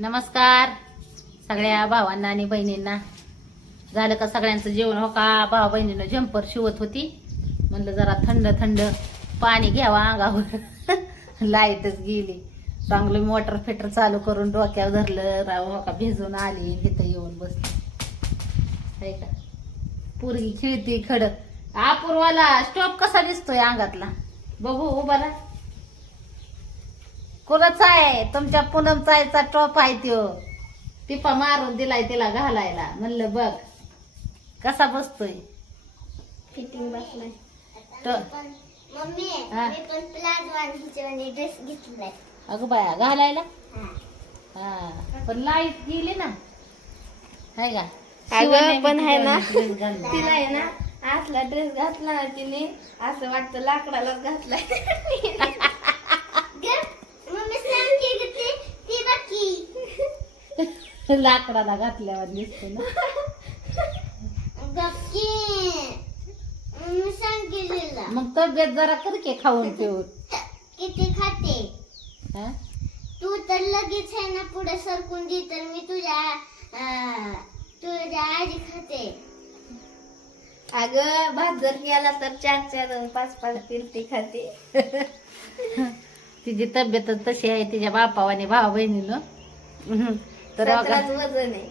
नमस्कार. सगळ्या भावांना आणि बहिणींना. झालं का सगळ्यांचं जेवण? हो का? भावा बहिणीनं जम्पर शिवत होती. म्हणलं जरा थंड थंड पाणी घ्यावा अंगावर. लाईटच गेली. चांगलं मोटर फिटर चालू करून डोक्यावर धरलं. राव हो का भिजून आली. तिथं येऊन बसली. आहे का? पोरगी खिळती खडक अपूर्वाला स्टॉप कसा दिसतोय अंगातला? बघू उभा राहा. कोणाचा आहे? तुमच्या पूनम चायचा टॉप आहे त्यो. टिपा मारून दिलाय तिला घालायला. म्हणलं बघ कसा बसतोय? फिटिंग बसलाय. ट- मम्मी हा. मी पण प्लाझो आणि हिच्यावानी ड्रेस घेतलाय. अगं बाया घालायला? हा. हा पण लाइट गेली ना. हाय का? अगं, पण आहे ना. घालला. तिला आहे ना असला ड्रेस घातला ना तिने. असं वाटतं लाकडालाच घातलाय मम्मी सांग की ग ती ती बाकी लाकडाला घातल्यावर दिसतो ना. मग तब्येत जरा कर की खाऊन पिऊन. किती खाते? हा? तू तर लगेच आहे ना पुढे सरकून दे तर मी तुझ्या तुझ्या आजी खाते. अगं भात जर केला तर चार चार पाच पाच किलती खाते. तिची तब्येतच तशी आहे तिच्या बापावाने भावा बहिणीनं हम्म. तर बघा, सतराच वजन आहे.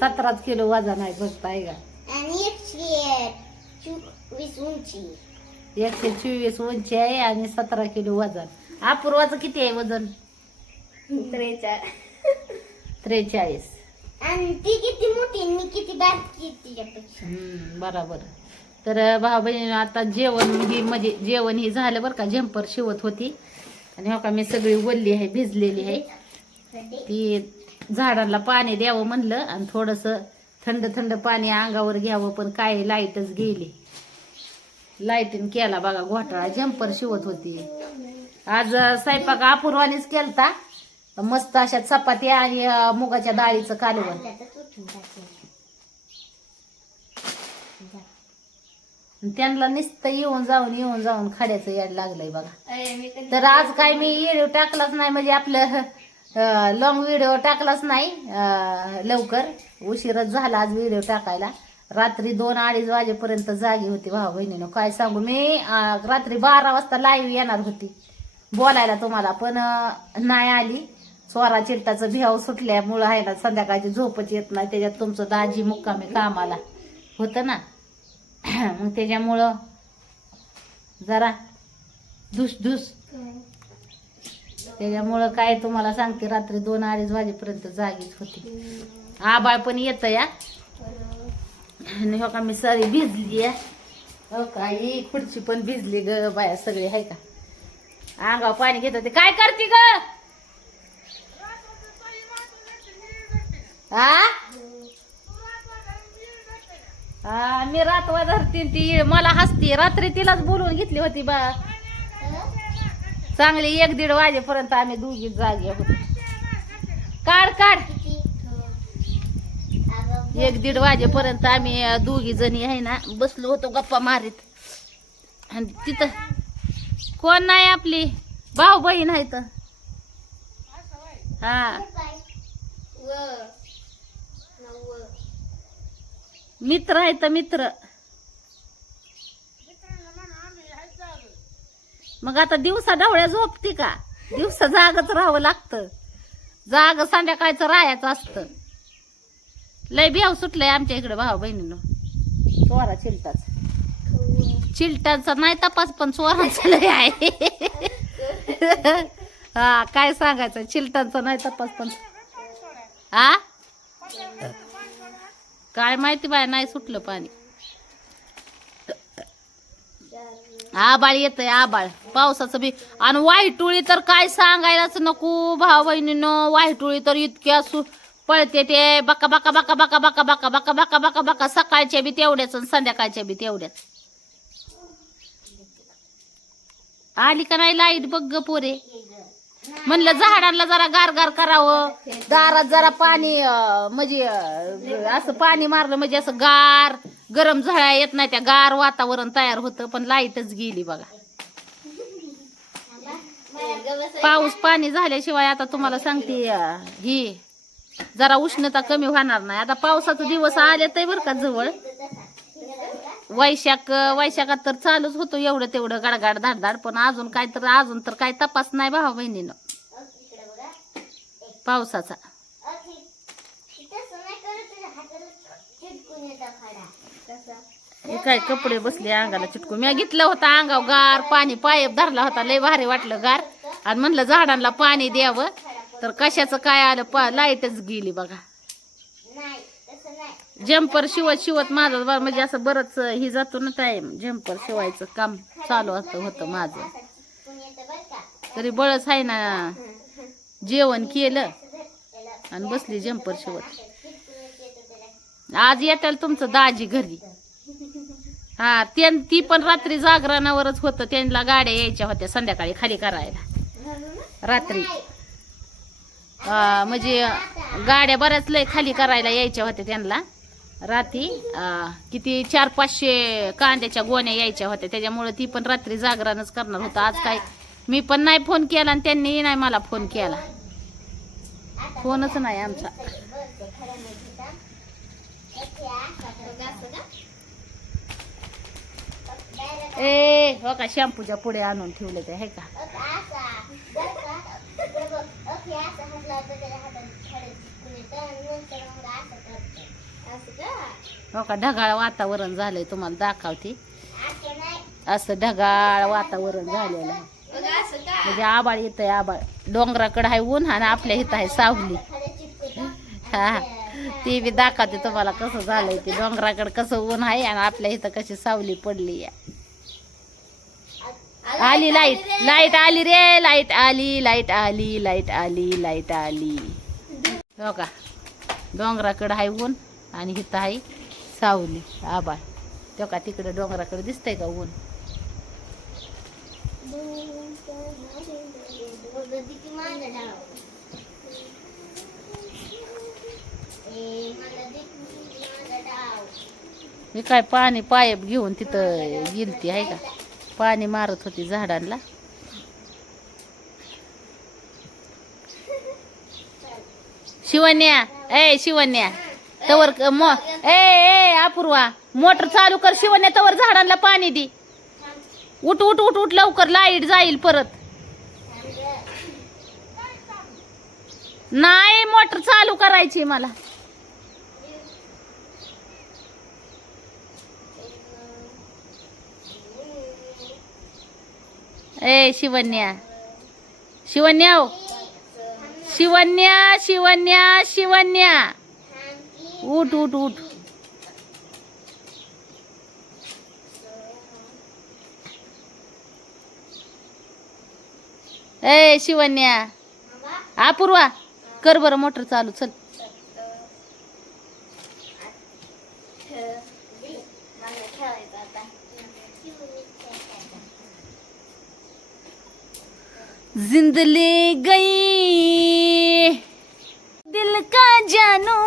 सतराच किलो वजन आहे आहे का? आणि एकशे वीस उंची. एकशे चोवीस उंची आहे आणि सतरा किलो वजन. अपूर्वाचं किती आहे वजन? त्रेचाळ त्रेचाळीस. आणि ती किती मोठी आणि मी किती बारकी तिच्यापेक्षा. हम्म, बरोबर. तर भाऊ बहिणी आता जेवण ही म्हणजे जेवण ही झालं बरं का झंपर शिवत होती. आणि हो का मी सगळी वल्ली आहे भिजलेली आहे. ती झाडांना पाणी द्यावं म्हणलं आणि थोडस थंड थंड पाणी अंगावर घ्यावं पण काय लाईटच गेली. लाईटीन केला बघा घोटाळा जम्पर शिवत होती. आज स्वयंपाक अपूर्वानीच केलता. मस्त अशा चपाती आणि मुगाच्या डाळीचं कालवण. त्यांना नुसतं येऊन जाऊन येऊन जाऊन खाड्याचं याड लागलंय बघा. तर आज काय मी व्हिडिओ टाकलाच नाही म्हणजे आपलं लॉंग व्हिडिओ टाकलाच नाही. लवकर. उशीरच झाला आज व्हिडिओ टाकायला. रात्री दोन अडीच वाजेपर्यंत जागी होती भाऊ बहिणीनं. काय सांगू? मी रात्री बारा वाजता लाईव्ह येणार होती. बोलायला तुम्हाला. पण नाही आली. स्वरा चिरताचं भिहाव सुटल्यामुळं आहे ना संध्याकाळची झोपच येत नाही. त्याच्यात तुमचं दाजी मुक्कामी कामाला होतं ना. मग त्याच्यामुळं जरा धुस धुस त्याच्यामुळं काय तुम्हाला सांगते रात्री दोन अडीच वाजेपर्यंत जागीच होती. आबाळ पण येतं या. आणि हो का मी सारी भिजली आहे. हो का ही खुर्ची पण भिजली ग बाया सगळी आहे का? अंगावर पाणी घेत होते. काय करते ग? मी रातवा धरते ती मला हसती. रात्री तिलाच बोलवून घेतली होती बा. चांगली एक दीड वाजेपर्यंत आम्ही दोघी जागे होतो. काढ काढ. एक दीड वाजेपर्यंत आम्ही दोघी जणी आहे ना बसलो होतो गप्पा मारीत. आणि तिथं कोण नाही आपली? भाऊ बहीण आहे तर हा. मित्र आहे तर मित्र. मग आता दिवसा ढवळ्या झोपते का? दिवसा जागच राहावं लागतं. जाग संध्याकाळचं राहायचं असतं. लय बिहाव सुटलंय आमच्या इकडे भाऊ बहिणीनं. चोरा चिलटाच. चिलटांचा नाही तपास पण चोरांचा लय आहे. हा काय सांगायचं? चिलटांचा नाही तपास पण हा काय माहिती बाय नाही सुटलं पाणी. आबाळ येतंय आबाळ. पावसाचं बी. आणि वाईटुळी तर काय सांगायलाच नको भाऊ बहिणीनं वाईटुळी तर इतक्या सु पळते ते. बका बका बका बका बका बका बका बका बका बका. सकाळच्या बी तेवढ्याच आणि संध्याकाळच्या बी तेवढ्याच आली का नाही लाइट बघ ग पोरे. म्हणलं झाडांना जरा गारगार करावं. दारात जरा पाणी म्हणजे असं पाणी मारलं म्हणजे असं गार. गरम झळा येत नाही त्या गार वातावरण तयार होतं पण लाईटच गेली बघा. पाऊस पाणी झाल्याशिवाय आता तुम्हाला सांगते ही जरा उष्णता कमी होणार नाही. आता पावसाचा दिवस आले तर बरं का जवळ. वैशाख वैशाखात तर चालूच होतो एवढं तेवढं गडगाड धाडधाड पण अजून काय तर अजून तर काय तपास नाही भावा बहिणीनं. पावसाचा. हे काय कपडे बसले अंगाला चिटकून. मी घेतलं होतं अंगाव गार पाणी पायप धरला होता लय भारी वाटलं गार. आणि म्हणलं झाडांना पाणी द्यावं. तर कशाचं काय आलं पा लाईटच गेली बघा. जम्पर शिवत शिवत माझं बा- म्हणजे असं बरंच ही जातो ना टाइम जम्पर शिवायचं काम चालू असतं होतं माझं. तरी बळच आहे ना जेवण केलं आणि बसली जम्पर शिवत. आज येताल तुमचं दाजी घरी. हा त्यां ती पण रात्री जागरणावरच होतं. त्यांना गाड्या यायच्या होत्या संध्याकाळी खाली करायला. रात्री. म्हणजे गाड्या बऱ्याच लय खाली करायला यायच्या होत्या त्यांना. रात्री किती चार पाचशे कांद्याच्या गोण्या यायच्या होत्या. त्याच्यामुळे ती पण रात्री जागरणच करणार होतं. आज काय मी पण नाही फोन केला आणि त्यांनी नाही मला फोन केला. फोनच नाही आमचा. ए हो का शॅम्पूच्या पुढे आणून ठेवले ते हे का? हो का ढगाळ वातावरण झालंय तुम्हाला दाखवते. असं ढगाळ वातावरण झालेलं आहे. म्हणजे आबाळ येतंय आबाळ. डोंगराकडे आहे ऊन आणि आपल्या इथं आहे सावली. हा. ते बी दाखवते तुम्हाला कसं झालंय ते डोंगराकडे कसं ऊन आहे आणि आपल्या इथं कशी सावली पडली आहे आली लाइट लाइट आली रे लाइट आली लाइट आली लाइट आली लाइट आली हो का डोंगराकडं आहे ऊन आणि इथं आहे सावली आबाळ तो का तिकडे डोंगराकडे दिसतंय का ऊन मी काय पाणी पाईप घेऊन तिथं गेलती आहे का? पाणी मारत होती झाडांना. शिवन्या ए शिवन्या तवर मो ए ए अपूर्वा मोटर चालू कर शिवन्या तवर झाडांना पाणी दे. उठ उठ उठ उठ लवकर लाइट जाईल परत. नाही मोटर चालू करायची मला. ए शिवन्या. शिवन्या हो. शिवन्या शिवन्या शिवन्या. उठ उठ उठ. ए शिवन्या. अपूर्वा कर बरं मोटर चालू चल. जिंद ले गई दिल का जानू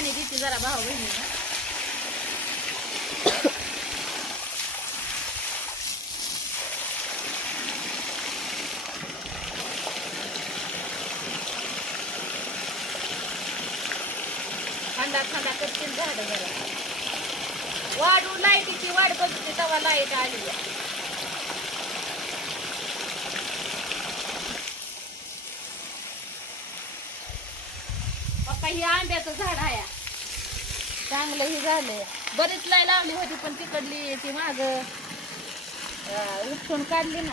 पाणी देते जरा भाऊ बहिणी थंडा थंडा करतील झाड जरा वाढू लाईटीची वाट बघते तेव्हा लाइट आली पप्पा ही आंब्याचं झाड आहे चांगलं हे झालंय बरीच लाई लावली होती पण तिकडली ती माग उपटून काढली ना.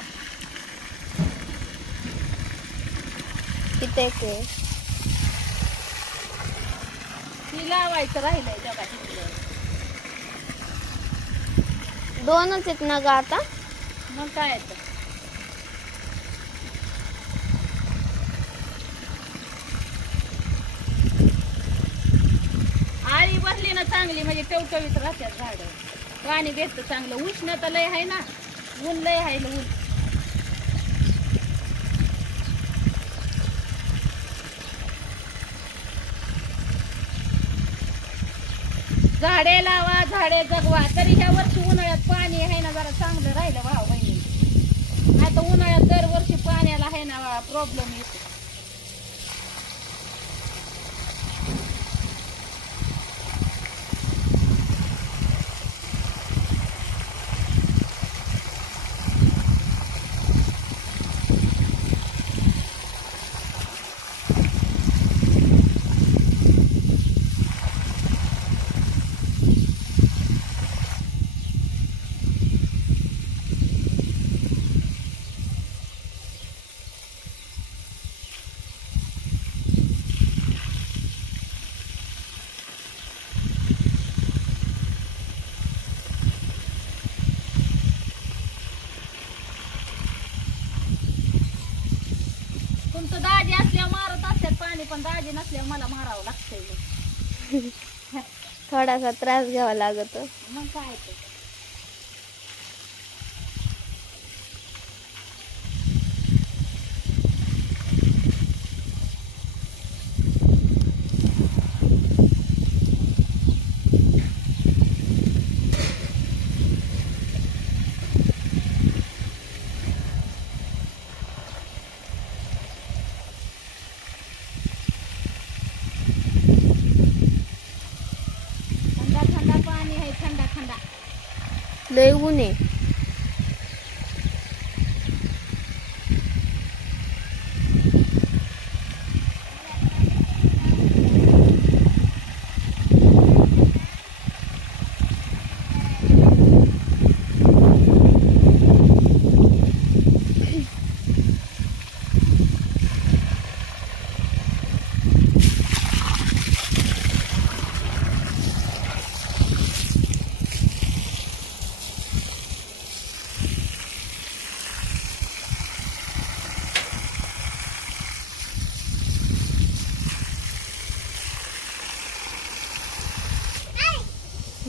किती ते लावायचं राहिलंय तिकडे. दोनच आहेत ना ग आता? मग काय येतं आळी ना चांगली म्हणजे टवटवीत राहतात झाड. पाणी भेटतं चांगलं. उष्णता लय आहे ना. ऊन लय आहे ऊन. झाडे लावा झाडे जगवा. तरी ह्या वर्षी उन्हाळ्यात पाणी आहे ना जरा चांगलं राहिलं भाव बहिणी. आता उन्हाळ्यात दरवर्षी पाण्याला आहे ना प्रॉब्लेम येतो. तुमचं दाजी असल्यावर मारत असतात पाणी पण दाजी नसल्यावर मला मारावं लागतंय मग. थोडासा त्रास घ्यावा लागतो मग काय ते थंडा थंडा पाणी आहे थंडा थंडा लय ऊन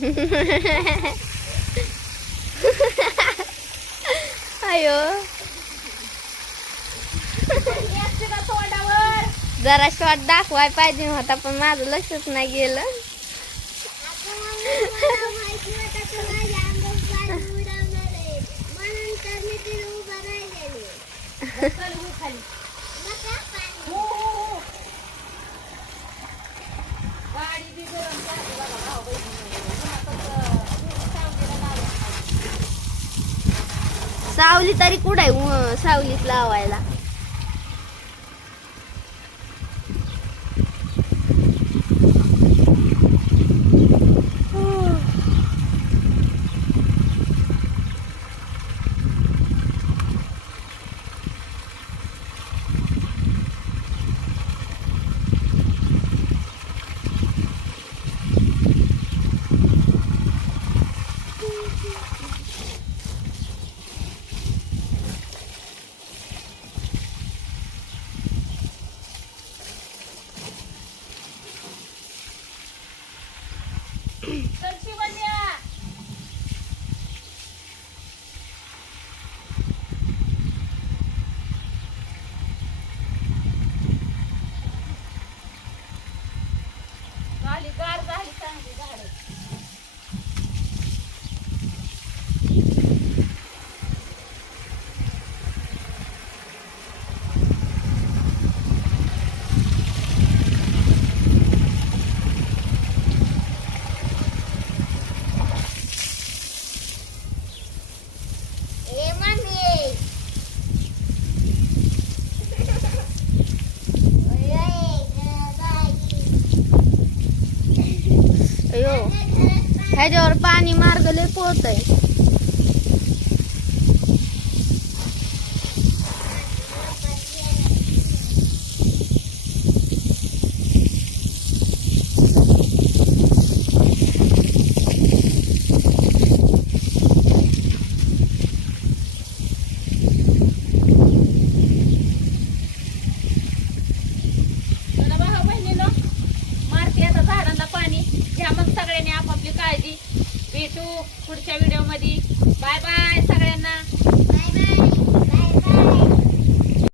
आहे अयो जरा शॉट दाखवाय पाहिजे होता पण माझं लक्षच नाही गेलं माहिती होतं तर माझ्या अंगात पाणी उडवणार आहे. म्हणून तर मी तिथे उभं राहिलेले. चल हो खाली नका पाणी. हो हो हो गाडी बी गरम झाली बघा भाऊ बहिणीमुळे. पुन्हा कसं, पूर्ण सावलीला लावलं. सावली तरी कुठं आहे? सावलीत लावायला. 生气了 ह्याच्यावर पाणी मार्ग लय पोहतय. आहे